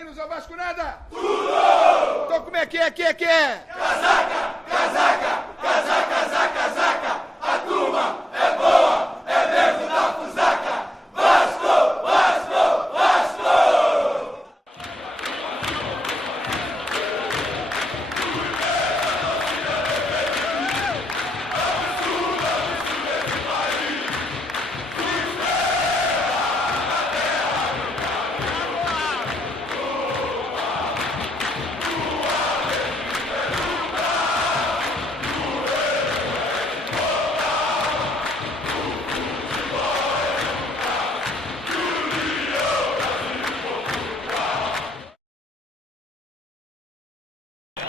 vascaínos ou vascunada? Tudo! Então como é que é? Casaca, casaca, casaca, casaca, casaca. A turma é boa, é mesmo da fusaca. Vasco, Vasco, Vasco!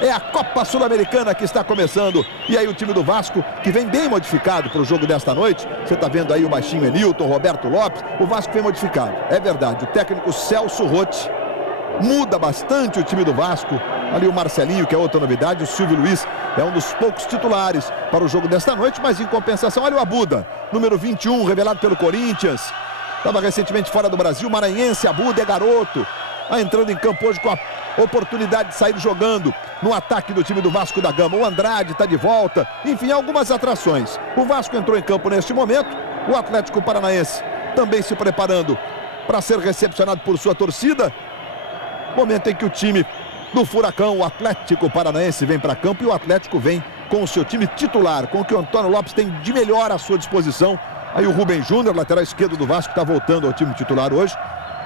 É a Copa Sul-Americana que está começando. E aí o time do Vasco, que vem bem modificado para o jogo desta noite. Você está vendo aí o baixinho Enilton, Roberto Lopes. O Vasco vem modificado. É verdade, o técnico Celso Roth muda bastante o time do Vasco. Ali o Marcelinho, que é outra novidade. O Silvio Luiz é um dos poucos titulares para o jogo desta noite. Mas em compensação, olha o Abuda, número 21, revelado pelo Corinthians. Estava recentemente fora do Brasil. Maranhense, Abuda é garoto. Entrando em campo hoje com a oportunidade de sair jogando no ataque do time do Vasco da Gama. O Andrade está de volta. Enfim, algumas atrações. O Vasco entrou em campo neste momento. O Atlético Paranaense também se preparando para ser recepcionado por sua torcida. Momento em que o time do Furacão, o Atlético Paranaense, vem para campo. E o Atlético vem com o seu time titular, com o que o Antônio Lopes tem de melhor à sua disposição. Aí o Rubem Júnior, lateral esquerdo do Vasco, está voltando ao time titular hoje.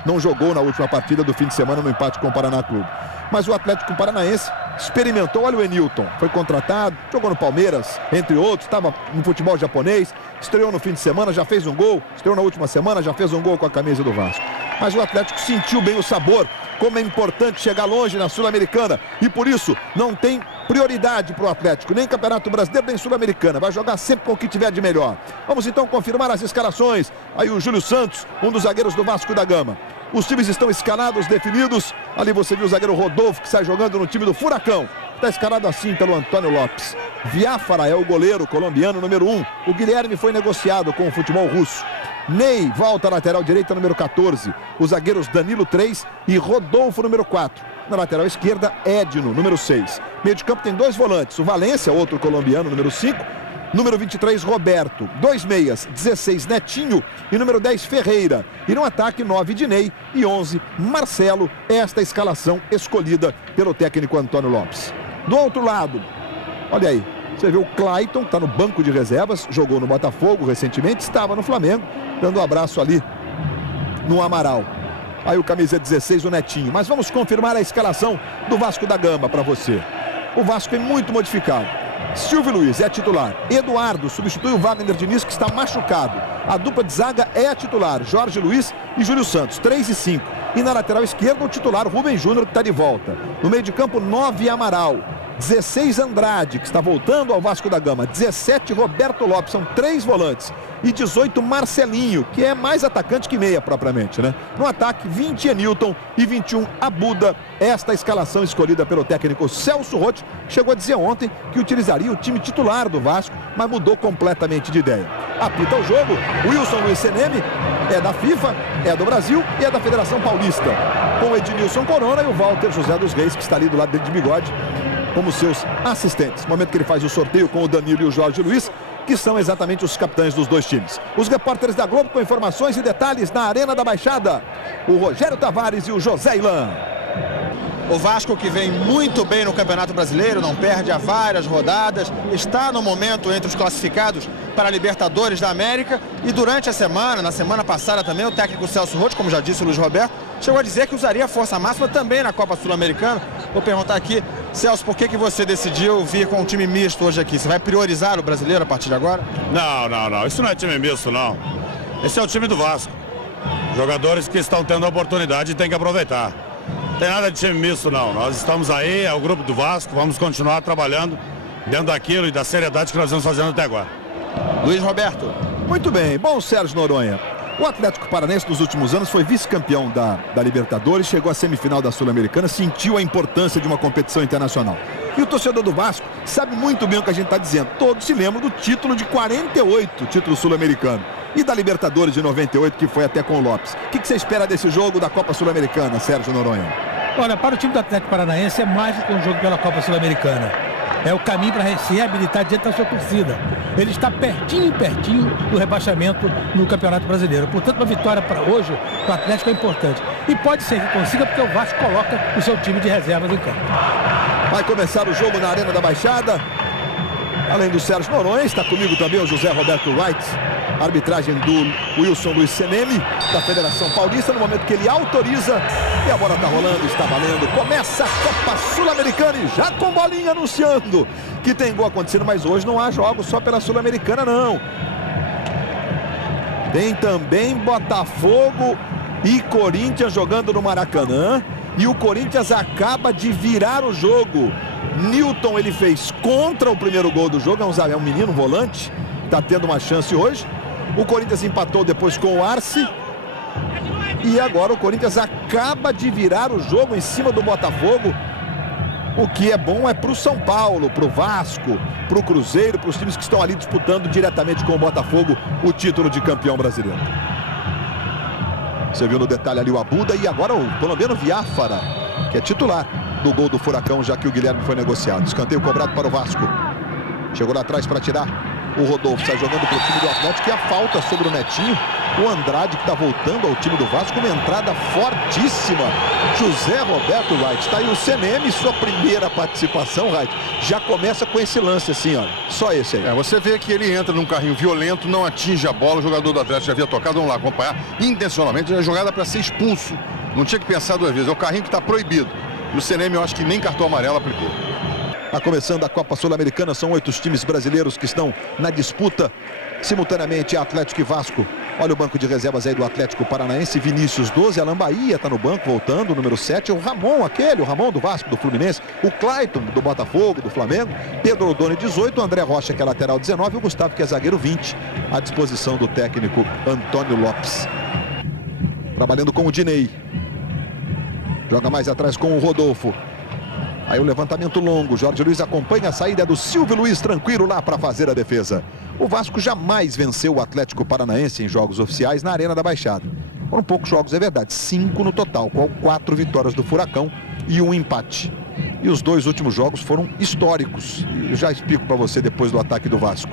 Não jogou na última partida do fim de semana no empate com o Paraná Clube. Mas o Atlético Paranaense experimentou. Olha o Enilton, foi contratado, jogou no Palmeiras, entre outros, estava no futebol japonês, estreou no fim de semana, já fez um gol, estreou na última semana, já fez um gol com a camisa do Vasco. Mas o Atlético sentiu bem o sabor, como é importante chegar longe na Sul-Americana, e por isso não tem prioridade para o Atlético, nem Campeonato Brasileiro, nem Sul-Americana. Vai jogar sempre com o que tiver de melhor. Vamos então confirmar as escalações. Aí o Júlio Santos, um dos zagueiros do Vasco da Gama. Os times estão escalados, definidos. Ali você viu o zagueiro Rodolfo, que sai jogando no time do Furacão. Está escalado assim pelo Antônio Lopes. Viáfara é o goleiro colombiano número 1. O Guilherme foi negociado com o futebol russo. Ney volta à lateral direita, número 14. Os zagueiros Danilo 3 e Rodolfo, número 4. Na lateral esquerda, Edno, número 6. Meio de campo tem dois volantes. O Valência, outro colombiano, número 5. Número 23, Roberto. 2 meias, 16, Netinho. E número 10, Ferreira. E no ataque, 9, Dinei. E 11, Marcelo. Esta escalação escolhida pelo técnico Antônio Lopes. Do outro lado, olha aí. Você vê o Clayton, que está no banco de reservas. Jogou no Botafogo recentemente. Estava no Flamengo, dando um abraço ali no Amaral. Aí o camisa 16, o Netinho. Mas vamos confirmar a escalação do Vasco da Gama para você. O Vasco é muito modificado. Silvio Luiz é titular. Eduardo substitui o Wagner Diniz, que está machucado. A dupla de zaga é a titular. Jorge Luiz e Júlio Santos, 3 e 5. E na lateral esquerda o titular Rubem Júnior, que está de volta. No meio de campo, 9, Amaral. 16, Andrade, que está voltando ao Vasco da Gama. 17, Roberto Lopes, são 3 volantes. E 18, Marcelinho, que é mais atacante que meia propriamente, né? No ataque, 20, Enilton e 21, Abuda. Esta escalação escolhida pelo técnico Celso Roth. Chegou a dizer ontem que utilizaria o time titular do Vasco, mas mudou completamente de ideia. Apita o jogo, Wilson Luiz Seneme, é da FIFA, é do Brasil e é da Federação Paulista. Com o Ednilson Corona e o Walter José dos Reis, que está ali do lado dele de bigode, como seus assistentes. Momento que ele faz o sorteio com o Danilo e o Jorge Luiz, que são exatamente os capitães dos dois times. Os repórteres da Globo com informações e detalhes na Arena da Baixada. O Rogério Tavares e o José Ilan. O Vasco, que vem muito bem no Campeonato Brasileiro, não perde há várias rodadas, está no momento entre os classificados para a Libertadores da América. E durante a semana, na semana passada também, o técnico Celso Roth, como já disse o Luiz Roberto, chegou a dizer que usaria a força máxima também na Copa Sul-Americana. Vou perguntar aqui, Celso, por que você decidiu vir com um time misto hoje aqui? Você vai priorizar o brasileiro a partir de agora? Não. Isso não é time misto, não. Esse é o time do Vasco. Jogadores que estão tendo a oportunidade e tem que aproveitar. Não tem nada de time misto, não. Nós estamos aí, é o grupo do Vasco, vamos continuar trabalhando dentro daquilo e da seriedade que nós estamos fazendo até agora. Luiz Roberto. Muito bem, bom, Sérgio Noronha. O Atlético Paranaense nos últimos anos foi vice-campeão da Libertadores, chegou à semifinal da Sul-Americana, sentiu a importância de uma competição internacional. E o torcedor do Vasco sabe muito bem o que a gente está dizendo. Todos se lembram do título de 48, título sul-americano. E da Libertadores de 98, que foi até com o Lopes. O que você espera desse jogo da Copa Sul-Americana, Sérgio Noronha? Olha, para o time do Atlético Paranaense é mais do que um jogo pela Copa Sul-Americana. É o caminho para se reabilitar diante da sua torcida. Ele está pertinho do rebaixamento no Campeonato Brasileiro. Portanto, uma vitória para hoje, para o Atlético é importante. E pode ser que consiga, porque o Vasco coloca o seu time de reservas em campo. Vai começar o jogo na Arena da Baixada. Além do Sérgio Noronha, está comigo também o José Roberto Wright. Arbitragem do Wilson Luiz Seneme, da Federação Paulista, no momento que ele autoriza. E a bola está rolando, está valendo. Começa a Copa Sul-Americana e já com bolinha anunciando que tem gol acontecendo, mas hoje não há jogos só pela Sul-Americana, não. Tem também Botafogo e Corinthians jogando no Maracanã. E o Corinthians acaba de virar o jogo. Newton, ele fez contra o primeiro gol do jogo. É um menino, um volante. Está tendo uma chance hoje. O Corinthians empatou depois com o Arce. E agora o Corinthians acaba de virar o jogo em cima do Botafogo. O que é bom é para o São Paulo, para o Vasco, para o Cruzeiro, para os times que estão ali disputando diretamente com o Botafogo o título de campeão brasileiro. Você viu no detalhe ali o Abuda e agora o colombiano Viáfara, que é titular do gol do Furacão, já que o Guilherme foi negociado. Escanteio cobrado para o Vasco. Chegou lá atrás para tirar. O Rodolfo sai jogando para o time do Atlético e a falta sobre o Netinho. O Andrade, que está voltando ao time do Vasco, uma entrada fortíssima. José Roberto Wright. Está aí o Seneme, sua primeira participação, Wright. Já começa com esse lance assim, olha. Só esse aí. Você vê que ele entra num carrinho violento, não atinge a bola. O jogador do Atlético já havia tocado, vamos lá acompanhar. Intencionalmente, a jogada para ser expulso. Não tinha que pensar duas vezes. É o carrinho que está proibido. E o Seneme, eu acho que nem cartão amarelo aplicou. Está começando a Copa Sul-Americana, são 8 times brasileiros que estão na disputa. Simultaneamente, Atlético e Vasco. Olha o banco de reservas aí do Atlético Paranaense. Vinícius 12, Alan Bahia está no banco, voltando. O número 7, o Ramon, o Ramon do Vasco, do Fluminense. O Clayton, do Botafogo, do Flamengo. Pedro Odoni, 18. O André Rocha, que é lateral, 19. E o Gustavo, que é zagueiro, 20. À disposição do técnico Antônio Lopes. Trabalhando com o Dinei. Joga mais atrás com o Rodolfo. Aí o levantamento longo, Jorge Luiz acompanha a saída do Silvio Luiz, tranquilo lá para fazer a defesa. O Vasco jamais venceu o Atlético Paranaense em jogos oficiais na Arena da Baixada. Foram poucos jogos, é verdade, 5 no total, com 4 vitórias do Furacão e 1 empate. E os 2 últimos jogos foram históricos. E eu já explico para você depois do ataque do Vasco.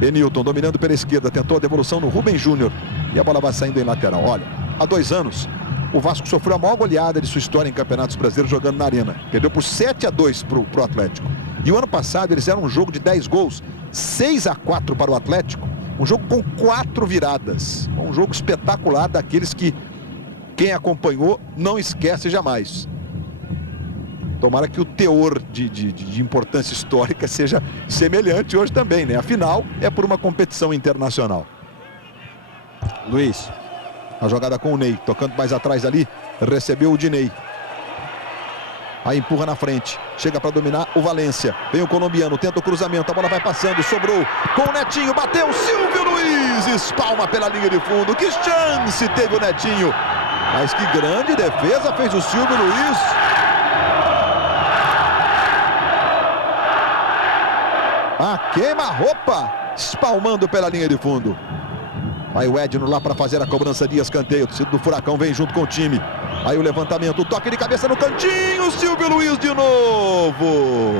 Benilton dominando pela esquerda, tentou a devolução no Rubem Júnior. E a bola vai saindo em lateral. Olha, há 2 anos... o Vasco sofreu a maior goleada de sua história em campeonatos brasileiros jogando na Arena. Perdeu por 7-2 pro Atlético. E o ano passado eles fizeram um jogo de 10 gols, 6-4 para o Atlético. Um jogo com 4 viradas. Um jogo espetacular, daqueles que quem acompanhou não esquece jamais. Tomara que o teor de importância histórica seja semelhante hoje também, né? Afinal, é por uma competição internacional. Luiz. A jogada com o Ney, tocando mais atrás ali, recebeu o Dinei. Aí empurra na frente, chega para dominar o Valência. Vem o colombiano, tenta o cruzamento, a bola vai passando, sobrou com o Netinho, bateu, Silvio Luiz, espalma pela linha de fundo. Que chance teve o Netinho, mas que grande defesa fez o Silvio Luiz. A queima-roupa, espalmando pela linha de fundo. Aí o Edno lá para fazer a cobrança de escanteio. O torcedor do Furacão vem junto com o time. Aí o levantamento, o toque de cabeça no cantinho. Silvio Luiz de novo.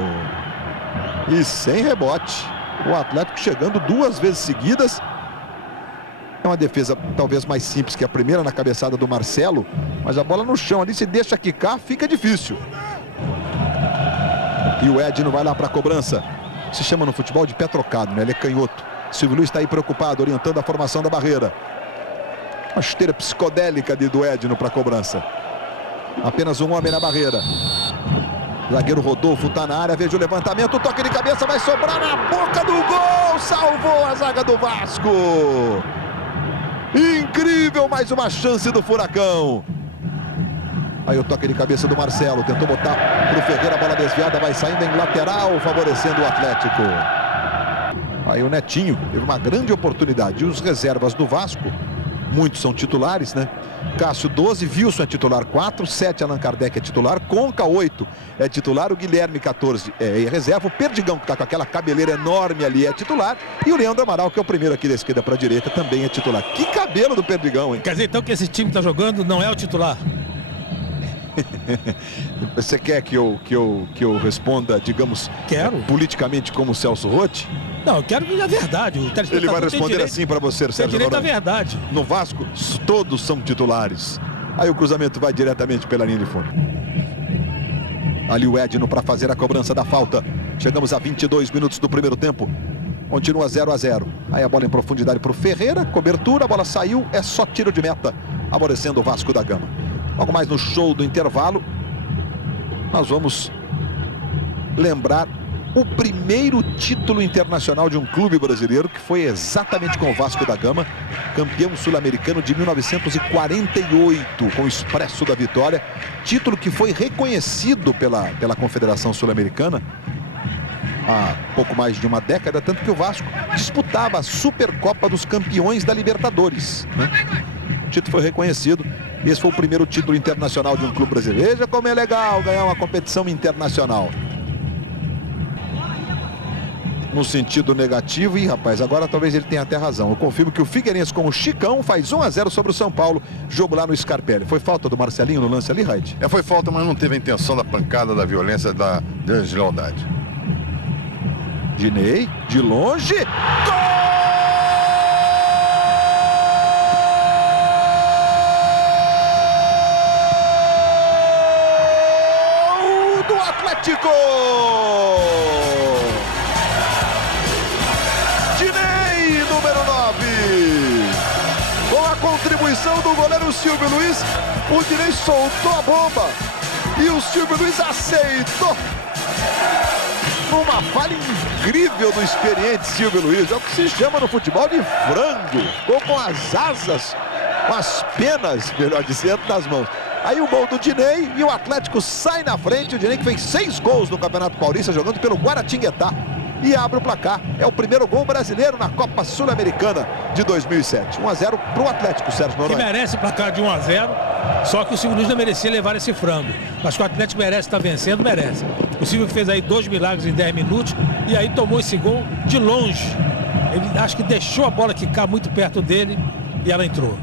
E sem rebote. O Atlético chegando 2 vezes seguidas. É uma defesa talvez mais simples que a primeira na cabeçada do Marcelo. Mas a bola no chão ali, se deixa quicar, fica difícil. E o Edno vai lá para a cobrança. Se chama no futebol de pé trocado, né? Ele é canhoto. Silvio Luiz está aí preocupado, orientando a formação da barreira. Uma esteira psicodélica do Edno para a cobrança. Apenas um homem na barreira. Zagueiro Rodolfo está na área, veja o levantamento, o toque de cabeça vai sobrar na boca do gol. Salvou a zaga do Vasco. Incrível, mais uma chance do Furacão. Aí o toque de cabeça do Marcelo, tentou botar para o Ferreira, a bola desviada, vai saindo em lateral, favorecendo o Atlético. Aí o Netinho teve uma grande oportunidade. E os reservas do Vasco, muitos são titulares, né? Cássio 12, Wilson é titular 4, 7 Allan Kardec é titular, Conca 8 é titular, o Guilherme 14 é reserva, o Perdigão que está com aquela cabeleira enorme ali é titular e o Leandro Amaral, que é o primeiro aqui da esquerda para a direita, também é titular. Que cabelo do Perdigão, hein? Quer dizer então que esse time que está jogando não é o titular? Você quer que eu responda, digamos, Quero. politicamente como o Celso Rotti? Não, eu quero que a verdade. O telespectador Ele vai tem responder direito- assim para você, Tem Sérgio direito à Noronha. verdade. No Vasco, todos são titulares. Aí o cruzamento vai diretamente pela linha de fundo. Ali o Edno para fazer a cobrança da falta. Chegamos a 22 minutos do primeiro tempo. Continua 0 a 0. Aí a bola em profundidade para o Ferreira. Cobertura, a bola saiu. É só tiro de meta. Favorecendo o Vasco da Gama. Logo mais no show do intervalo, nós vamos lembrar o primeiro título internacional de um clube brasileiro, que foi exatamente com o Vasco da Gama, campeão sul-americano de 1948, com o Expresso da Vitória, título que foi reconhecido pela Confederação Sul-Americana há pouco mais de uma década, tanto que o Vasco disputava a Supercopa dos Campeões da Libertadores, né? O título foi reconhecido. Esse foi o primeiro título internacional de um clube brasileiro. Veja como é legal ganhar uma competição internacional. No sentido negativo, e rapaz, agora talvez ele tenha até razão. Eu confirmo que o Figueirense com o Chicão faz 1 a 0 sobre o São Paulo, jogo lá no Scarpelli. Foi falta do Marcelinho no lance ali, Raid? Foi falta, mas não teve a intenção da pancada, da violência, da deslealdade. Dinei, de longe. Gol do Atlético! Dinei, número 9. Com a contribuição do goleiro Silvio Luiz, o Dinei soltou a bomba e o Silvio Luiz aceitou. Uma falha incrível do experiente Silvio Luiz. É o que se chama no futebol de frango. Ficou com as asas, com as penas, melhor dizendo, nas mãos. Aí o gol do Dinei e o Atlético sai na frente. O Dinei que fez 6 gols no Campeonato Paulista, jogando pelo Guaratinguetá. E abre o placar. É o primeiro gol brasileiro na Copa Sul-Americana de 2007. 1 a 0 para o Atlético, Sérgio Que Noronha. merece placar de 1 a 0. Só que o Silvio Luiz não merecia levar esse frango. Mas que o Atlético merece estar vencendo, merece. O Silvio fez aí 2 milagres em 10 minutos e aí tomou esse gol de longe. Ele acho que deixou a bola quicar muito perto dele e ela entrou.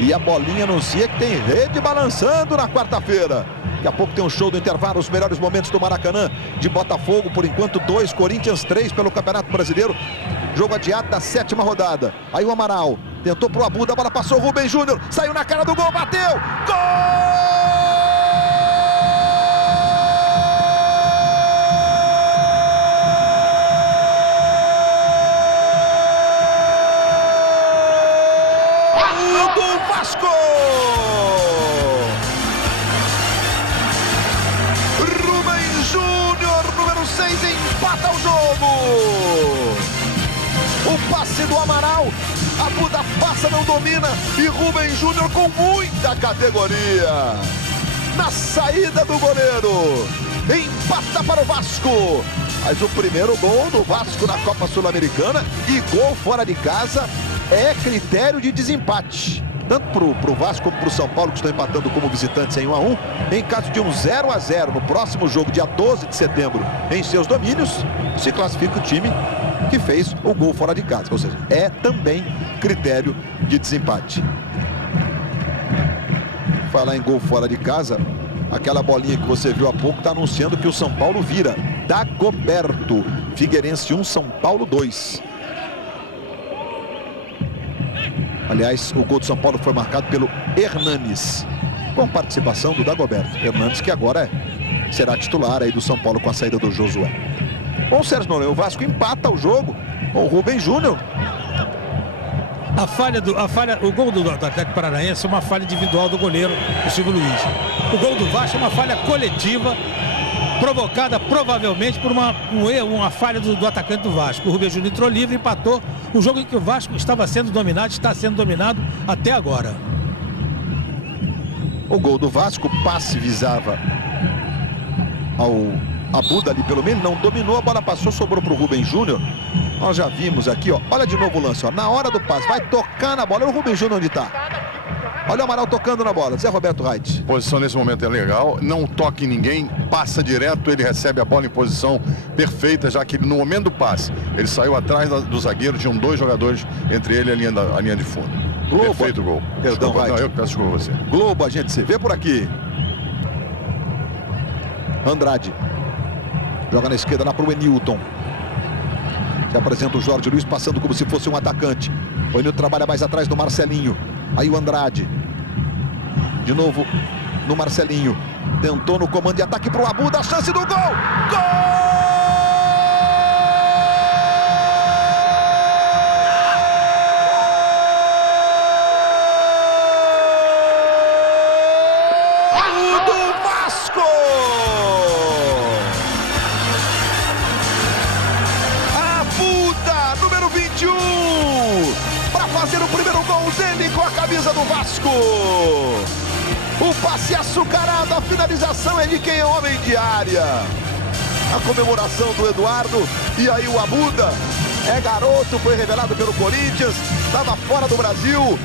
E a bolinha anuncia que tem rede balançando na quarta-feira. Daqui a pouco tem um show do intervalo, os melhores momentos do Maracanã. De Botafogo, por enquanto 2, Corinthians 3 pelo Campeonato Brasileiro. Jogo adiado da 7ª rodada. Aí o Amaral tentou pro Abuda, a bola passou, Rubens Júnior, saiu na cara do gol, bateu! Gol! Do Vasco! Rubens Júnior, número 6, empata o jogo. O passe do Amaral, a Buda passa, não domina, e Rubens Júnior com muita categoria. Na saída do goleiro, empata para o Vasco. Mas o primeiro gol do Vasco na Copa Sul-Americana e gol fora de casa é critério de desempate. Tanto para o Vasco como para o São Paulo, que estão empatando como visitantes em 1 a 1. Em caso de um 0 a 0 no próximo jogo, dia 12 de setembro, em seus domínios, se classifica o time que fez o gol fora de casa. Ou seja, é também critério de desempate. Falar em gol fora de casa, aquela bolinha que você viu há pouco está anunciando que o São Paulo vira. Dagoberto, Figueirense 1, São Paulo 2. Aliás, o gol do São Paulo foi marcado pelo Hernanes, com participação do Dagoberto. Hernanes que agora será titular aí do São Paulo com a saída do Josué. Bom, Sérgio Noronha, o Vasco empata o jogo com o Rubens Júnior. O gol do Atlético Paranaense é uma falha individual do goleiro, o Silvio Luiz. O gol do Vasco é uma falha coletiva, provocada provavelmente por um erro, uma falha do atacante do Vasco. O Rubens Júnior entrou livre e empatou um jogo em que o Vasco estava sendo dominado, está sendo dominado até agora. O gol do Vasco, o passe visava ao Abuda ali pelo meio, não dominou, a bola passou, sobrou para o Rubens Júnior. Nós já vimos aqui, ó, olha de novo o lance, ó, na hora do passe, vai tocar na bola, olha o Rubens Júnior onde está. Olha o Amaral tocando na bola, Zé Roberto Reit. Posição nesse momento é legal, não toca em ninguém, passa direto, ele recebe a bola em posição perfeita, já que no momento do passe, ele saiu atrás do zagueiro, tinham 2 jogadores entre ele e a linha de fundo. Globo. Perfeito gol. Perdão, desculpa, Reit. não, eu que peço desculpa a você. Globo, a gente se vê por aqui. Andrade. Joga na esquerda lá para o Enilton. Se apresenta o Jorge Luiz passando como se fosse um atacante. O Enilton trabalha mais atrás do Marcelinho. Aí o Andrade. De novo no Marcelinho. Tentou no comando de ataque para o Abuda. A chance do gol! Gol! Fazer o primeiro gol dele com a camisa do Vasco. O passe açucarado, a finalização é de quem é homem de área. A comemoração do Eduardo. E aí o Abuda é garoto, foi revelado pelo Corinthians, estava fora do Brasil.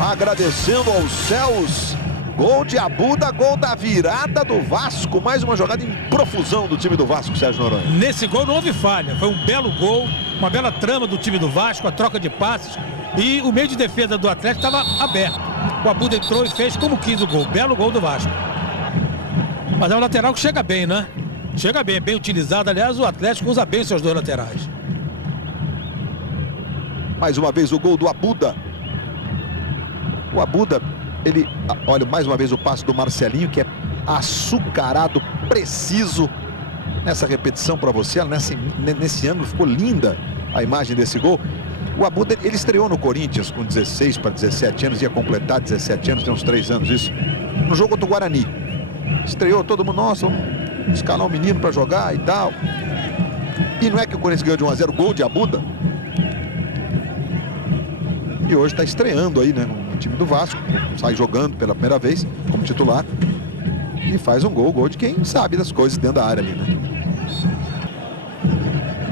Agradecendo aos céus. Gol de Abuda, gol da virada do Vasco. Mais uma jogada em profusão do time do Vasco, Sérgio Noronha. Nesse gol não houve falha. Foi um belo gol, uma bela trama do time do Vasco, a troca de passes. E o meio de defesa do Atlético estava aberto. O Abuda entrou e fez como quis o gol. Belo gol do Vasco. Mas é um lateral que chega bem, né? Chega bem, bem utilizado. Aliás, o Atlético usa bem seus dois laterais. Mais uma vez o gol do Abuda. O Abuda... Ele, olha, mais uma vez o passe do Marcelinho, que é açucarado, preciso. Nessa repetição para você, nesse ângulo ficou linda a imagem desse gol. O Abuda, ele estreou no Corinthians com 16 para 17 anos, ia completar 17 anos, tem uns 3 anos isso. No jogo contra o Guarani. Estreou, todo mundo, nossa, vamos escalar um menino para jogar e tal. E não é que o Corinthians ganhou de 1-0, gol de Abuda. E hoje está estreando aí, né, no time do Vasco. Sai jogando pela primeira vez como titular. E faz um gol de quem sabe das coisas dentro da área ali, né?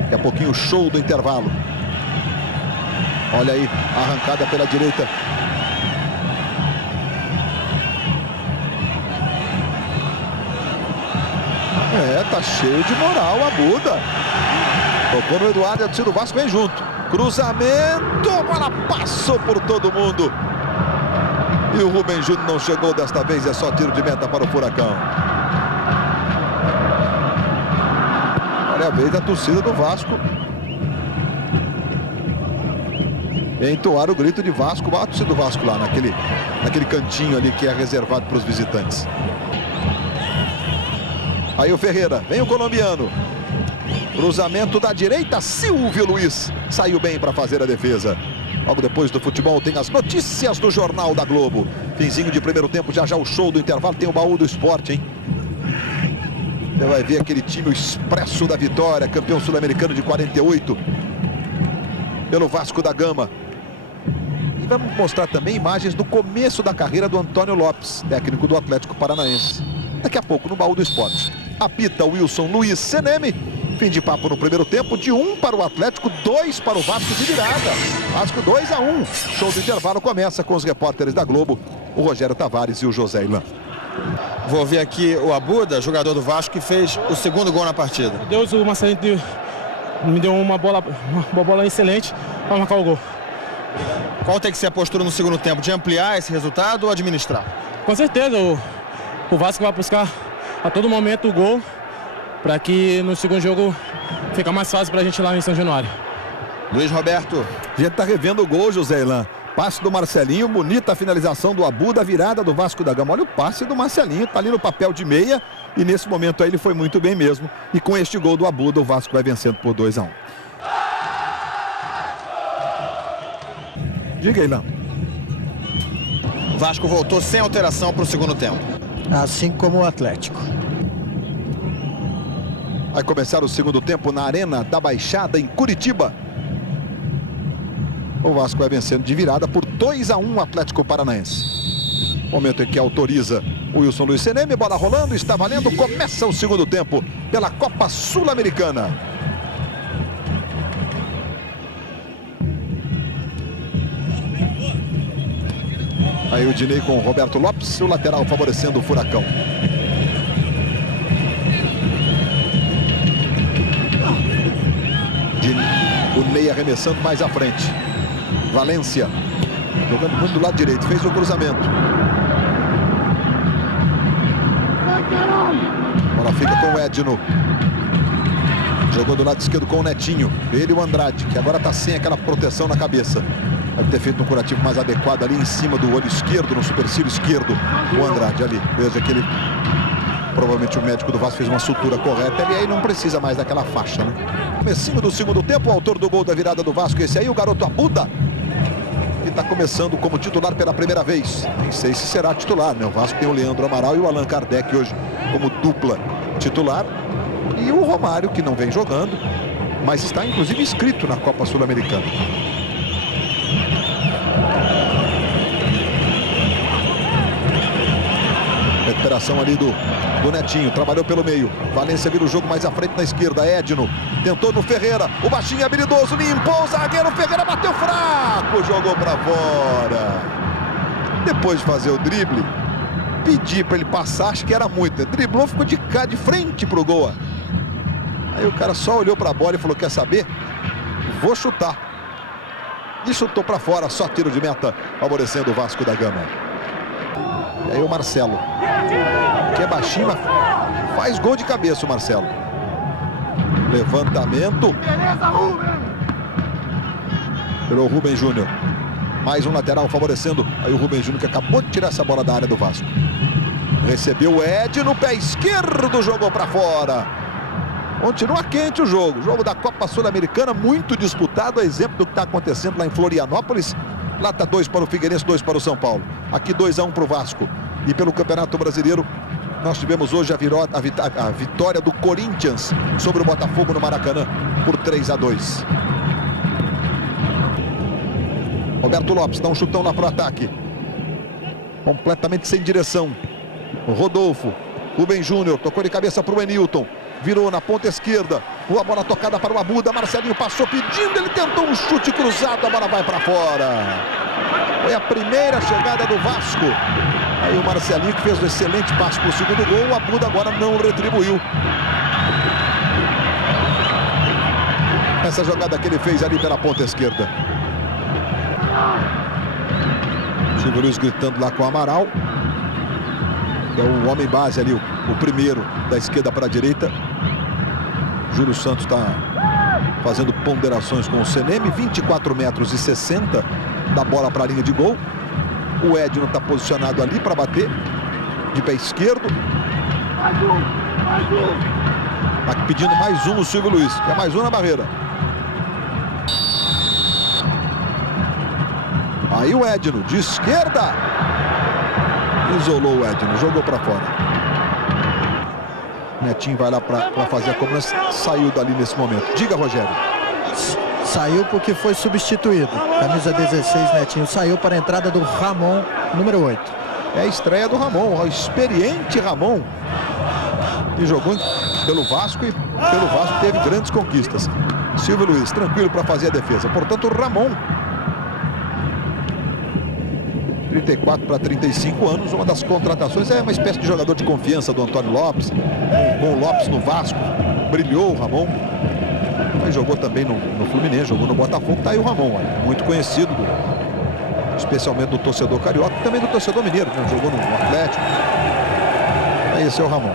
Daqui a pouquinho o show do intervalo. Olha aí, a arrancada pela direita. Tá cheio de moral o Abuda. Tocou no Eduardo, e o Vasco vem junto. Cruzamento, a bola passou por todo mundo. E o Rubem Júnior não chegou desta vez, é só tiro de meta para o Furacão. Olha a vez da torcida do Vasco entoar o grito de Vasco, a torcida do Vasco lá naquele cantinho ali que é reservado para os visitantes. Aí o Ferreira, vem o colombiano. Cruzamento da direita, Silvio Luiz saiu bem para fazer a defesa. Logo depois do futebol tem as notícias do Jornal da Globo. Finzinho de primeiro tempo, já o show do intervalo, tem o baú do esporte, hein? Você vai ver aquele time, o Expresso da Vitória, campeão sul-americano de 48, pelo Vasco da Gama. E vamos mostrar também imagens do começo da carreira do Antônio Lopes, técnico do Atlético Paranaense. Daqui a pouco no baú do esporte. Apita Wilson Luiz Seneme. Fim de papo no primeiro tempo, de 1 para o Atlético, 2 para o Vasco de virada. Vasco 2-1. Show do intervalo começa com os repórteres da Globo, o Rogério Tavares e o José Ilan. Vou ver aqui o Abuda, jogador do Vasco, que fez o segundo gol na partida. Deus, o Marcelinho me deu uma bola excelente para marcar o gol. Qual tem que ser a postura no segundo tempo? De ampliar esse resultado ou administrar? Com certeza, o Vasco vai buscar a todo momento o gol, para que no segundo jogo fica mais fácil para a gente ir lá em São Januário. Luiz Roberto. A gente tá revendo o gol, José Ilan. Passe do Marcelinho, bonita a finalização do Abuda, a virada do Vasco da Gama. Olha o passe do Marcelinho, tá ali no papel de meia. E nesse momento aí ele foi muito bem mesmo. E com este gol do Abuda, o Vasco vai vencendo por 2-1. Diga, Ilan. O Vasco voltou sem alteração para o segundo tempo. Assim como o Atlético. Vai começar o segundo tempo na Arena da Baixada, em Curitiba. O Vasco vai vencendo de virada por 2-1 o Atlético Paranaense. Momento em que autoriza o Wilson Luiz Seneme, bola rolando, está valendo, começa o segundo tempo pela Copa Sul-Americana. Aí o Dinei com o Roberto Lopes, o lateral favorecendo o Furacão. O Ney arremessando mais à frente. Valência jogando muito do lado direito, fez o cruzamento. Bola fica com o Edno. Jogou do lado esquerdo com o Netinho. Ele e o Andrade, que agora está sem aquela proteção na cabeça. Deve ter feito um curativo mais adequado ali em cima do olho esquerdo, no supercílio esquerdo. O Andrade ali. Veja que ele... Provavelmente o médico do Vasco fez uma sutura correta. E aí não precisa mais daquela faixa, né? Comecinho do segundo tempo, o autor do gol da virada do Vasco. Esse aí, o garoto Abuda. Que está começando como titular pela primeira vez. Nem sei se será titular, né? O Vasco tem o Leandro Amaral e o Allan Kardec hoje como dupla titular. E o Romário, que não vem jogando, mas está inclusive inscrito na Copa Sul-Americana. Recuperação ali do Netinho, trabalhou pelo meio. Valência vira o jogo mais à frente na esquerda. Edno tentou no Ferreira, o baixinho habilidoso, limpou o zagueiro, Ferreira bateu fraco, jogou para fora. Depois de fazer o drible, pedir para ele passar, acho que era muito, né? Driblou, ficou de cá, de frente pro gol. Aí o cara só olhou para a bola e falou: quer saber? Vou chutar. E chutou para fora, só tiro de meta, favorecendo o Vasco da Gama. E aí o Marcelo, que é baixinho, mas faz gol de cabeça o Marcelo. Levantamento. Pelo Rubem Júnior. Mais um lateral favorecendo. Aí o Rubem Júnior, que acabou de tirar essa bola da área do Vasco. Recebeu o Ed no pé esquerdo, jogou para fora. Continua quente o jogo. O jogo da Copa Sul-Americana, muito disputado. A exemplo do que está acontecendo lá em Florianópolis. Lá está 2 para o Figueirense, 2 para o São Paulo. Aqui 2-1 para o Vasco. E pelo Campeonato Brasileiro, nós tivemos hoje a vitória do Corinthians sobre o Botafogo no Maracanã por 3-2. Roberto Lopes dá um chutão lá para o ataque. Completamente sem direção. O Rodolfo. Rubem Júnior tocou de cabeça para o Enilton. Virou na ponta esquerda. A bola tocada para o Abuda. Marcelinho passou pedindo. Ele tentou um chute cruzado. A bola vai para fora. Foi a primeira chegada do Vasco. Aí o Marcelinho, que fez um excelente passe para o segundo gol. O Abuda agora não retribuiu. Essa jogada que ele fez ali pela ponta esquerda. Silvio Luiz gritando lá com o Amaral. Que é o homem base ali, o primeiro da esquerda para a direita. Júlio Santos está fazendo ponderações com o CNM. 24 metros e 60 da bola para a linha de gol. O Edno está posicionado ali para bater. De pé esquerdo. Está pedindo mais um o Silvio Luiz. Quer mais um na barreira. Aí o Edno, de esquerda. Isolou o Edno, jogou para fora. Netinho vai lá para fazer a cobrança. Saiu dali nesse momento. Diga, Rogério. Saiu porque foi substituído. Camisa 16, Netinho. Saiu para a entrada do Ramon, número 8. É a estreia do Ramon, o experiente Ramon. Que jogou pelo Vasco e pelo Vasco teve grandes conquistas. Silvio Luiz, tranquilo para fazer a defesa. Portanto, o Ramon, 34 para 35 anos, uma das contratações, é uma espécie de jogador de confiança do Antônio Lopes. Com o Lopes no Vasco, brilhou o Ramon. Mas jogou também no Fluminense, jogou no Botafogo. Tá aí o Ramon, muito conhecido, especialmente do torcedor carioca e também do torcedor mineiro, né? Jogou no Atlético. Esse é o Ramon.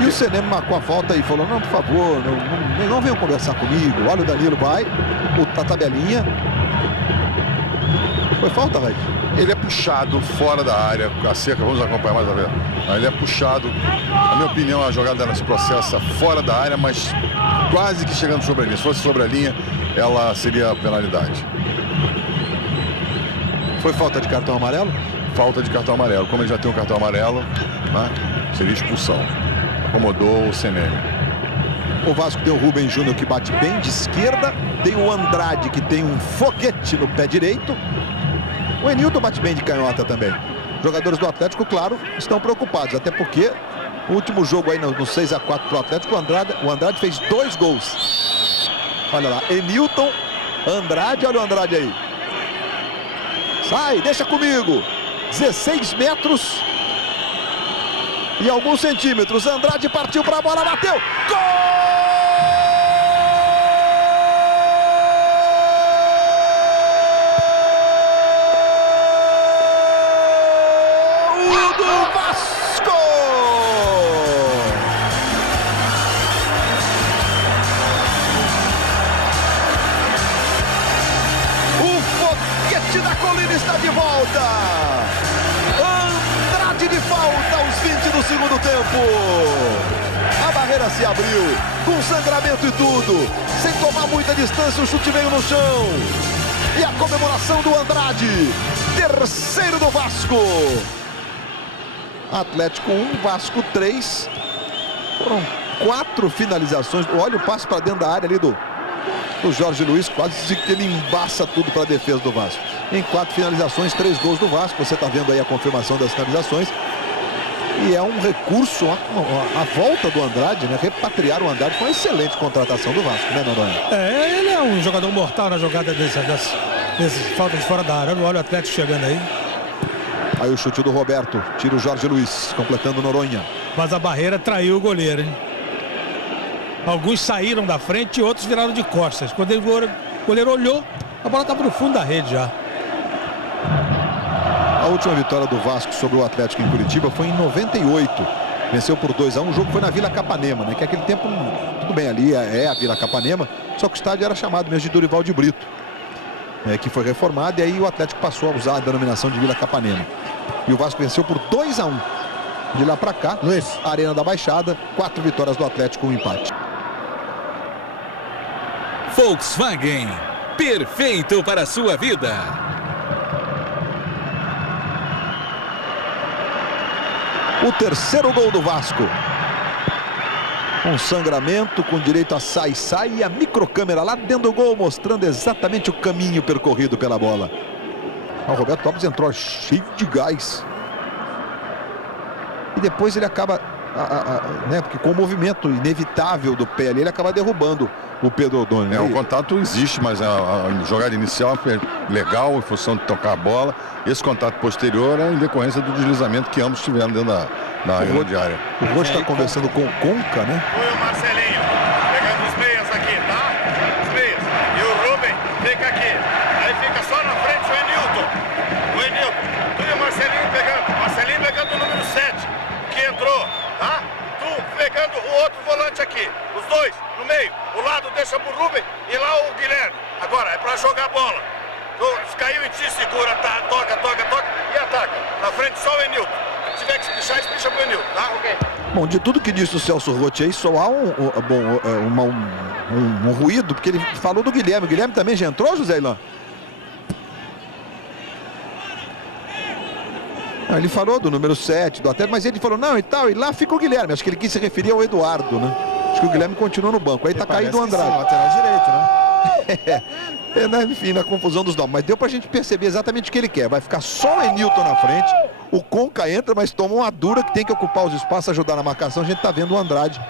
E o CNM marcou a falta e falou: não, por favor, não venham conversar comigo. Olha, o Danilo vai, a tabelinha. Foi falta, Raí? Ele é puxado fora da área, a cerca, vamos acompanhar mais uma vez. Ele é puxado, na minha opinião, a jogada dela se processa fora da área, mas quase que chegando sobre a linha. Se fosse sobre a linha, ela seria penalidade. Foi falta de cartão amarelo? Falta de cartão amarelo. Como ele já tem um cartão amarelo, né, seria expulsão. Acomodou o CNM. O Vasco tem o Rubem Júnior, que bate bem de esquerda. Tem o Andrade, que tem um foguete no pé direito. O Enilton bate bem de canhota também. Jogadores do Atlético, claro, estão preocupados. Até porque o último jogo aí no 6-4 para o Atlético, o Andrade fez 2 gols. Olha lá, Enilton, Andrade, olha o Andrade aí. Sai, deixa comigo. 16 metros e alguns centímetros. Andrade partiu para a bola, bateu. Gol! segundo tempo. A barreira se abriu, com sangramento e tudo. Sem tomar muita distância, o chute veio no chão. E a comemoração do Andrade. Terceiro do Vasco. Atlético 1, Vasco 3. Foram 4 finalizações. Olha o passe para dentro da área ali do Jorge Luiz. Quase que ele embaça tudo para a defesa do Vasco. Em 4 finalizações, 3 gols do Vasco. Você está vendo aí a confirmação das finalizações. E é um recurso, a volta do Andrade, né? Repatriar o Andrade foi uma excelente contratação do Vasco, né, Noronha? Ele é um jogador mortal na jogada dessas faltas de fora da área. Olha o Atlético chegando aí. Aí o chute do Roberto, tira o Jorge Luiz, completando Noronha. Mas a barreira traiu o goleiro, hein? Alguns saíram da frente e outros viraram de costas. Quando o goleiro olhou, a bola estava no fundo da rede já. A última vitória do Vasco sobre o Atlético em Curitiba foi em 98. Venceu por 2-1. O jogo foi na Vila Capanema, né? Que aquele tempo, tudo bem, ali é a Vila Capanema, só que o estádio era chamado mesmo de Dorival de Brito, que foi reformado, e aí o Atlético passou a usar a denominação de Vila Capanema. E o Vasco venceu por 2-1. De lá para cá, Luiz. Arena da Baixada, 4 vitórias do Atlético, 1 empate. Volkswagen, perfeito para a sua vida. O terceiro gol do Vasco. Um sangramento com direito a sai e a microcâmera lá dentro do gol, mostrando exatamente o caminho percorrido pela bola. O Roberto Lopes entrou cheio de gás. E depois ele acaba, né, porque com o movimento inevitável do pé ali, ele acaba derrubando o Pedro Odoni. O contato existe, mas a jogada inicial foi legal em função de tocar a bola. Esse contato posterior é em decorrência do deslizamento que ambos tiveram dentro da grande área. O Rocha está conversando com o Conca, né? Foi o Marcelinho, pegando os meias aqui, tá? Os meias. E o Rubem fica aqui. Aí fica só na frente o Enilton. O Enilton. Tu e o Marcelinho pegando. Marcelinho pegando o número 7, que entrou, tá? Tu pegando o outro volante aqui. Os dois no meio. O lado deixa pro Rubem e lá o Guilherme. Agora é pra jogar bola. Tu caiu em ti, segura, tá? Toca e ataca. Na frente só o Enilton. Se tiver que espichar, espicha pro Enilton, tá? Ok. Bom, de tudo que disse o Celso Rotti aí, só há um ruído, porque ele falou do Guilherme. O Guilherme também já entrou, José Ilan? Não, ele falou do número 7, do Atlético, mas ele falou, não, e tal, e lá fica o Guilherme. Acho que ele quis se referir ao Eduardo, né? Acho que o Guilherme continua no banco. Aí tá caído o Andrade. Sim, lateral direito, né? Enfim, na confusão dos nomes. Mas deu pra gente perceber exatamente o que ele quer. Vai ficar só o Enilton na frente. O Conca entra, mas toma uma dura que tem que ocupar os espaços, ajudar na marcação. A gente tá vendo o Andrade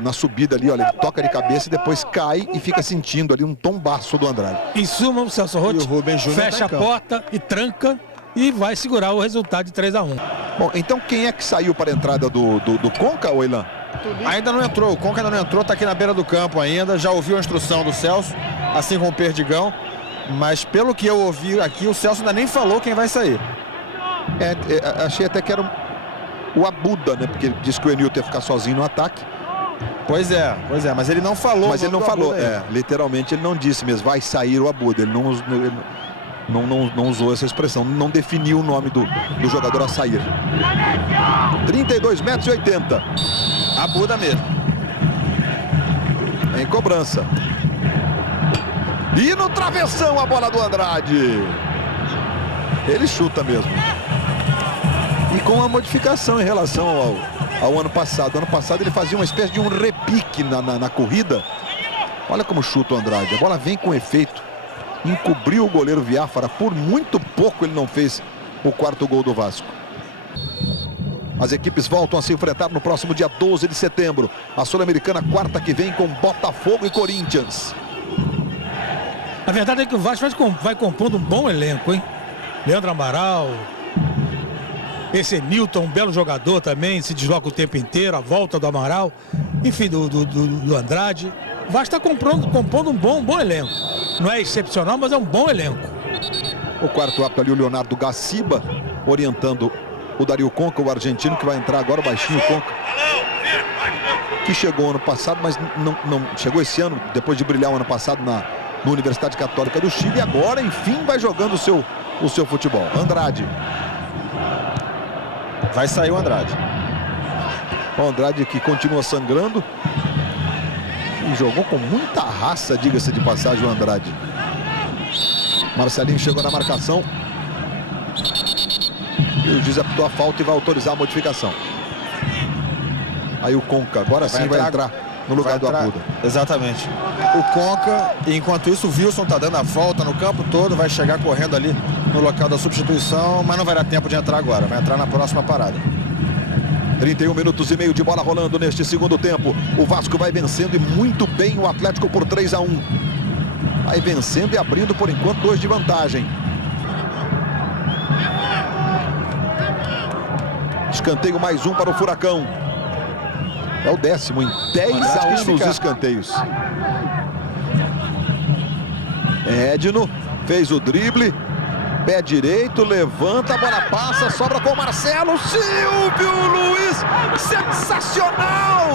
na subida ali, olha, ele toca de cabeça e depois cai e fica sentindo ali um tombaço do Andrade. Em suma, o Celso Rotti fecha a porta e tranca e vai segurar o resultado de 3-1. Bom, então quem é que saiu para a entrada do Conca, ou Ilan? Ainda não entrou, o Conca ainda não entrou, tá aqui na beira do campo ainda, já ouviu a instrução do Celso, assim como o Perdigão, mas pelo que eu ouvi aqui, o Celso ainda nem falou quem vai sair. Achei até que era o Abuda, né, porque ele disse que o Enilton ia ficar sozinho no ataque. Pois é, mas ele não falou. Mas ele não falou, literalmente ele não disse mesmo, vai sair o Abuda, ele não usou essa expressão, não definiu o nome do jogador a sair. 32,80 metros. Abuda mesmo. Em cobrança. E no travessão a bola do Andrade. Ele chuta mesmo. E com uma modificação em relação ao ano passado. Ano passado ele fazia uma espécie de um repique na corrida. Olha como chuta o Andrade. A bola vem com efeito. Encobriu o goleiro Viáfara. Por muito pouco ele não fez o 4º gol do Vasco. As equipes voltam a se enfrentar no próximo dia 12 de setembro. A Sul-Americana, quarta que vem, com Botafogo e Corinthians. A verdade é que o Vasco vai compondo um bom elenco, hein? Leandro Amaral. Esse Enilton, um belo jogador também, se desloca o tempo inteiro. A volta do Amaral. Enfim, do Andrade. O Vasco está compondo um bom elenco. Não é excepcional, mas é um bom elenco. O quarto árbitro ali, o Leonardo Gaciba, orientando o Dario Conca, o argentino, que vai entrar agora, o baixinho Conca, que chegou ano passado, mas não chegou esse ano, depois de brilhar o ano passado na Universidade Católica do Chile, e agora, enfim, vai jogando o seu futebol. Andrade. Vai sair o Andrade. O Andrade que continua sangrando. E jogou com muita raça, diga-se de passagem, o Andrade. Marcelinho chegou na marcação. E o juiz apitou a falta e vai autorizar a modificação. Aí o Conca, agora sim vai entrar no lugar do Arruda. Exatamente. O Conca, e enquanto isso o Wilson tá dando a volta no campo todo, vai chegar correndo ali no local da substituição, mas não vai dar tempo de entrar agora, vai entrar na próxima parada. 31 minutos e meio de bola rolando neste segundo tempo. O Vasco vai vencendo e muito bem o Atlético por 3-1. Vai vencendo e abrindo por enquanto 2 de vantagem. Escanteio mais um para o Furacão. É o 10º em 10-1 nos escanteios. Edno fez o drible. Pé direito, levanta, a bola passa, sobra com o Marcelo. Silvio Luiz, sensacional!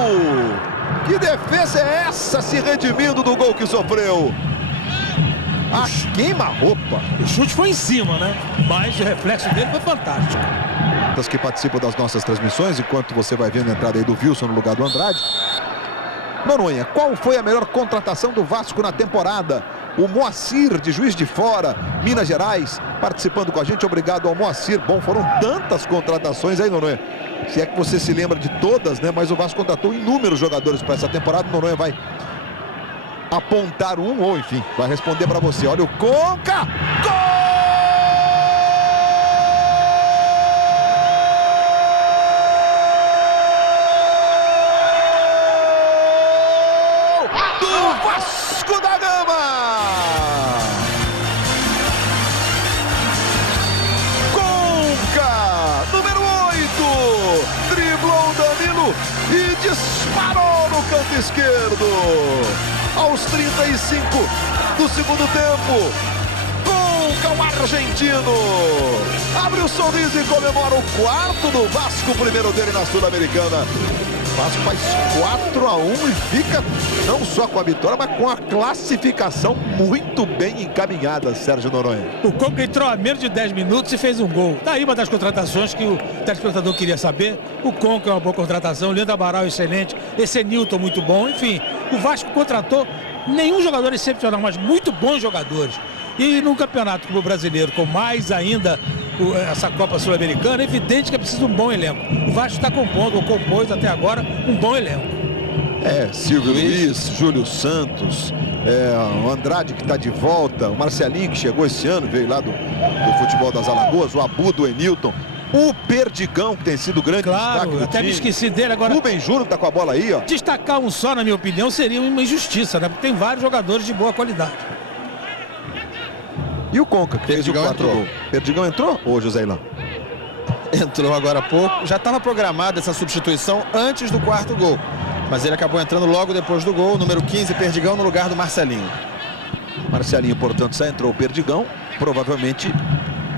Que defesa é essa, se redimindo do gol que sofreu? A queima-roupa. O chute foi em cima, né? Mas o reflexo dele foi fantástico. Que participam das nossas transmissões, enquanto você vai vendo a entrada aí do Wilson no lugar do Andrade. Noronha, qual foi a melhor contratação do Vasco na temporada? O Moacir, de Juiz de Fora, Minas Gerais, participando com a gente. Obrigado ao Moacir. Bom, foram tantas contratações aí, Noronha. Se é que você se lembra de todas, né? Mas o Vasco contratou inúmeros jogadores para essa temporada. O Noronha vai apontar um, ou enfim, vai responder para você. Olha o Conca! Gol! E disparou no canto esquerdo. Aos 35 do segundo tempo, Conca, o argentino, abre o sorriso e comemora o 4º do Vasco, o primeiro dele na Sul-Americana. O Vasco faz 4-1 e fica não só com a vitória, mas com a classificação muito bem encaminhada, Sérgio Noronha. O Conca entrou a menos de 10 minutos e fez um gol. Daí uma das contratações que o telespectador queria saber. O Conca é uma boa contratação, o Leandro Amaral é excelente, esse Nilton muito bom. Enfim, o Vasco contratou nenhum jogador excepcional, mas muito bons jogadores. E num campeonato como o brasileiro, com mais ainda essa Copa Sul-Americana, é evidente que é preciso um bom elenco. O Vasco está compondo, ou compôs até agora, um bom elenco. Silvio Luiz, Júlio Santos, o Andrade que está de volta, o Marcelinho que chegou esse ano, veio lá do futebol das Alagoas, o Abu do Enilton, o Perdigão que tem sido grande destaque do até time. Me esqueci dele agora. O Rubem Júnior que está com a bola aí, ó. Destacar um só, na minha opinião, seria uma injustiça, né? Porque tem vários jogadores de boa qualidade. E o Conca, que fez o 4º gol. Perdigão entrou? Ô, José Ilan? Entrou agora há pouco. Já estava programada essa substituição antes do 4º gol. Mas ele acabou entrando logo depois do gol. Número 15, Perdigão, no lugar do Marcelinho. Marcelinho, portanto, só entrou o Perdigão. Provavelmente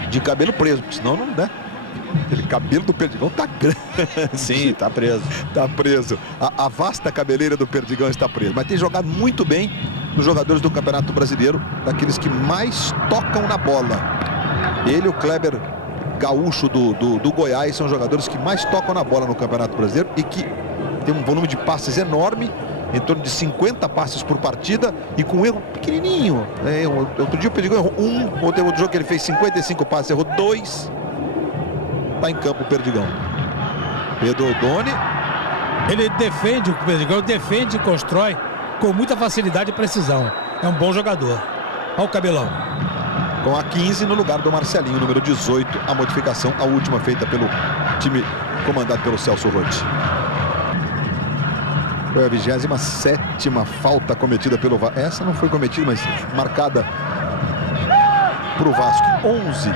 de cabelo preso, porque senão não dá. Aquele cabelo do Perdigão tá grande. Sim, tá preso. Tá preso. A vasta cabeleira do Perdigão está presa. Mas tem jogado muito bem nos jogadores do Campeonato Brasileiro, daqueles que mais tocam na bola. Ele e o Kleber Gaúcho do Goiás são jogadores que mais tocam na bola no Campeonato Brasileiro e que tem um volume de passes enorme, em torno de 50 passes por partida e com um erro pequenininho. Outro dia o Perdigão errou outro jogo que ele fez 55 passes, errou 2. Está em campo o Perdigão. Pedro Odoni. Ele defende, o Perdigão defende e constrói com muita facilidade e precisão. É um bom jogador. Olha o cabelão. Com a 15 no lugar do Marcelinho, número 18, a modificação, a última feita pelo time comandado pelo Celso Rotti. Foi a 27ª falta cometida pelo Vasco. Essa não foi cometida, mas marcada para o Vasco. 11.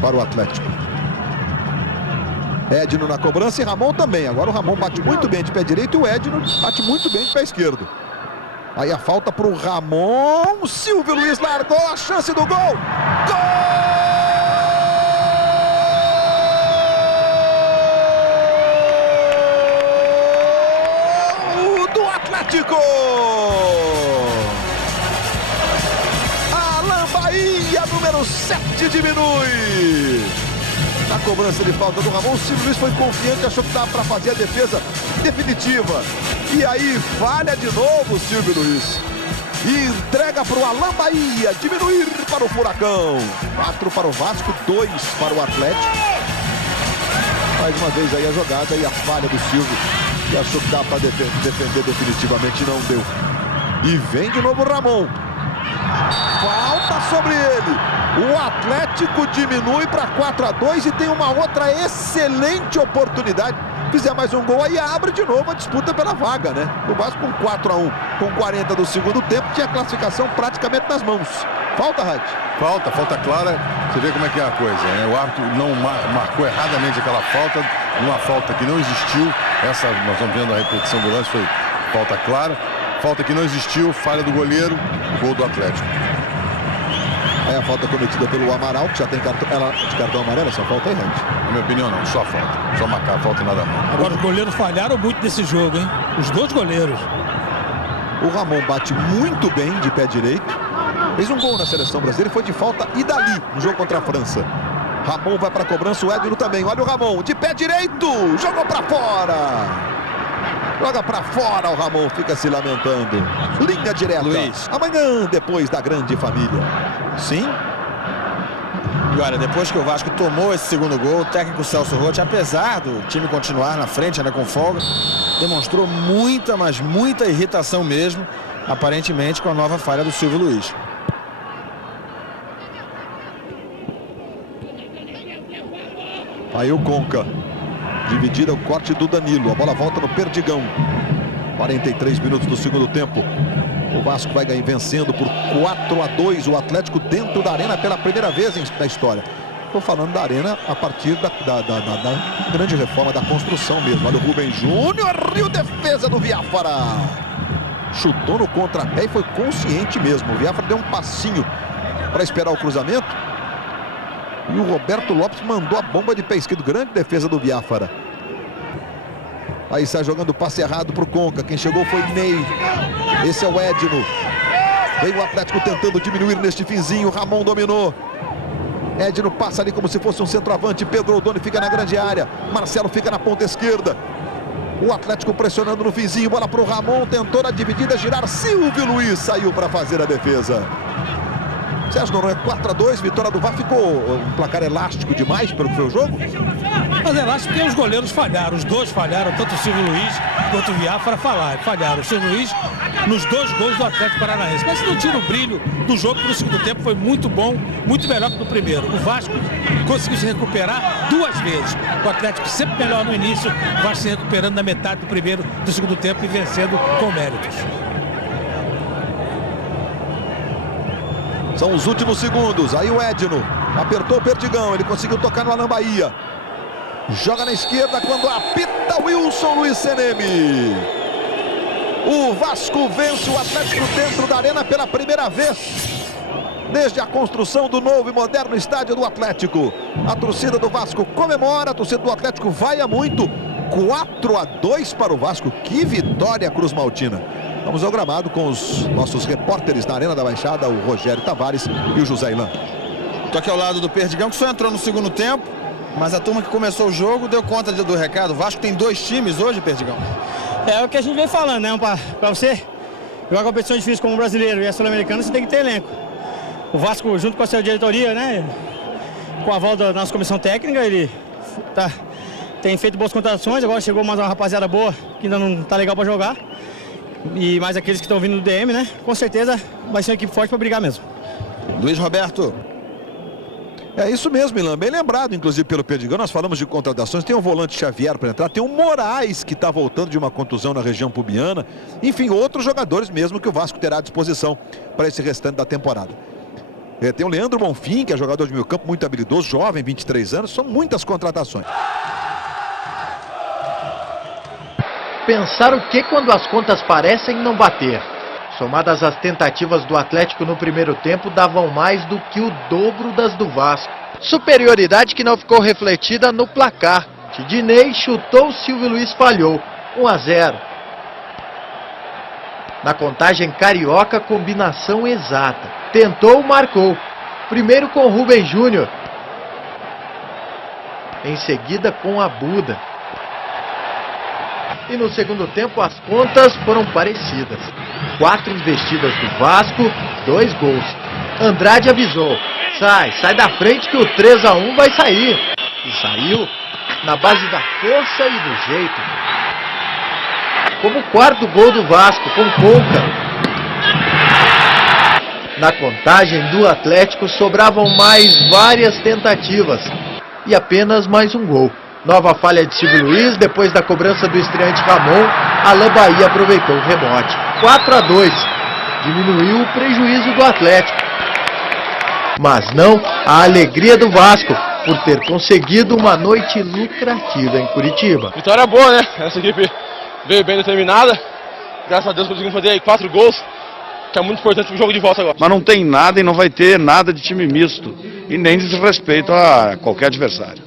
Para o Atlético. Edno na cobrança e Ramon também. Agora o Ramon bate muito bem de pé direito e o Edno bate muito bem de pé esquerdo. Aí a falta para o Ramon. Silvio Luiz largou a chance do gol. Gol do Atlético! Alan Bahia, número número 7 diminui. Na cobrança de falta do Ramon, o Silvio Luiz foi confiante, achou que estava para fazer a defesa definitiva. E aí falha de novo o Silvio Luiz. E entrega para o Alain Bahia, diminuir para o Furacão. 4 para o Vasco, 2 para o Atlético. Mais uma vez aí a jogada e a falha do Silvio, que achou que dava para defender definitivamente e não deu. E vem de novo o Ramon. Falta sobre ele. O Atlético diminui para 4-2 e tem uma outra excelente oportunidade. Fizer mais um gol, aí abre de novo a disputa pela vaga, né? O Vasco com 4-1, com 40 do segundo tempo, tinha a classificação praticamente nas mãos. Falta, Rádio? Falta clara. Você vê como é que é a coisa, né? O árbitro não marcou erradamente aquela falta, uma falta que não existiu. Essa, nós estamos vendo a repetição do lance, foi falta clara. Falta que não existiu, falha do goleiro, gol do Atlético. Aí a falta cometida pelo Amaral, que já tem cartão amarelo, essa falta aí, Rádio? Na minha opinião, não, só falta. Só marcar a falta e nada mais. Agora os goleiros falharam muito nesse jogo, hein? Os dois goleiros. O Ramon bate muito bem de pé direito. Fez um gol na seleção brasileira e foi de falta e dali, no jogo contra a França. Ramon vai para a cobrança, o Edno também. Olha o Ramon, de pé direito, jogou para fora. Joga para fora o Ramon, fica se lamentando. Linha direta. Luiz. Amanhã, depois da grande família. Sim. E olha, depois que o Vasco tomou esse segundo gol, o técnico Celso Roth, apesar do time continuar na frente, ainda com folga, demonstrou muita, mas muita irritação mesmo, aparentemente com a nova falha do Silvio Luiz. Aí o Conca. Dividida o corte do Danilo. A bola volta no Perdigão. 43 minutos do segundo tempo. O Vasco vai vencendo por 4-2 o Atlético dentro da Arena pela primeira vez na história. Estou falando da Arena a partir da grande reforma da construção mesmo. Olha o Rubens Júnior e o defesa do Viáfara. Chutou no contrapé e foi consciente mesmo. O Viáfara deu um passinho para esperar o cruzamento. E o Roberto Lopes mandou a bomba de pé esquerdo. Grande defesa do Viáfara. Aí sai jogando o passe errado para o Conca. Quem chegou foi Ney. Esse é o Edno. Veio o Atlético tentando diminuir neste finzinho. Ramon dominou. Edno passa ali como se fosse um centroavante. Pedro Odoni fica na grande área. Marcelo fica na ponta esquerda. O Atlético pressionando no finzinho. Bola para o Ramon. Tentou na dividida girar. Silvio Luiz saiu para fazer a defesa. Sérgio Noronha, 4-2, vitória do VAR. Ficou um placar elástico demais pelo que foi o jogo? Mas elástico porque os goleiros falharam, os dois falharam, tanto o Silvio Luiz quanto o Viáfara falharam. O Silvio Luiz nos dois gols do Atlético Paranaense. Mas não tira o brilho do jogo no segundo tempo, foi muito bom, muito melhor que no primeiro. O Vasco conseguiu se recuperar duas vezes. O Atlético sempre melhor no início, o Vasco se recuperando na metade do primeiro, do segundo tempo e vencendo com méritos. São os últimos segundos. Aí o Edno apertou o Perdigão. Ele conseguiu tocar no Alain Bahia. Joga na esquerda quando apita Wilson Luiz Seneme. O Vasco vence o Atlético dentro da Arena pela primeira vez desde a construção do novo e moderno estádio do Atlético. A torcida do Vasco comemora, a torcida do Atlético vai a muito. 4-2 para o Vasco. Que vitória, Cruz Maltina. Vamos ao gramado com os nossos repórteres da Arena da Baixada, o Rogério Tavares e o José Ilan. Estou aqui ao lado do Perdigão, que só entrou no segundo tempo, mas a turma que começou o jogo deu conta do recado. O Vasco tem dois times hoje, Perdigão. É o que a gente vem falando, né? Para você jogar competição difícil como o brasileiro e a sul-americana, você tem que ter elenco. O Vasco, junto com a sua diretoria, né? Com a aval da nossa comissão técnica, ele tem feito boas contratações. Agora chegou mais uma rapaziada boa, que ainda não está legal para jogar. E mais aqueles que estão vindo do DM, né? Com certeza vai ser uma equipe forte para brigar mesmo. Luiz Roberto. É isso mesmo, Ilan. Bem lembrado, inclusive, pelo Perdigão. Nós falamos de contratações. Tem um volante Xavier para entrar. Tem o Moraes, que está voltando de uma contusão na região pubiana. Enfim, outros jogadores mesmo que o Vasco terá à disposição para esse restante da temporada. Tem o Leandro Bonfim, que é jogador de meio campo, muito habilidoso, jovem, 23 anos. São muitas contratações. Pensar o que quando as contas parecem não bater? Somadas as tentativas do Atlético no primeiro tempo, davam mais do que o dobro das do Vasco. Superioridade que não ficou refletida no placar. Tidinei chutou, Silvio Luiz falhou. 1-0. Na contagem carioca, combinação exata. Tentou, marcou. Primeiro com Rubem Júnior. Em seguida com Abuda. E no segundo tempo as contas foram parecidas. 4 investidas do Vasco, 2 gols. Andrade avisou. Sai da frente que o 3-1 vai sair. E saiu na base da força e do jeito. Como o quarto gol do Vasco, com Conca. Na contagem do Atlético sobravam mais várias tentativas. E apenas mais um gol. Nova falha de Silvio Luiz, depois da cobrança do estreante Ramon, Alain Bahia aproveitou o rebote. 4-2. Diminuiu o prejuízo do Atlético. Mas não a alegria do Vasco, por ter conseguido uma noite lucrativa em Curitiba. Vitória boa, né? Essa equipe veio bem determinada. Graças a Deus conseguimos fazer aí 4 gols, que é muito importante pro jogo de volta agora. Mas não tem nada e não vai ter nada de time misto. E nem desrespeito a qualquer adversário.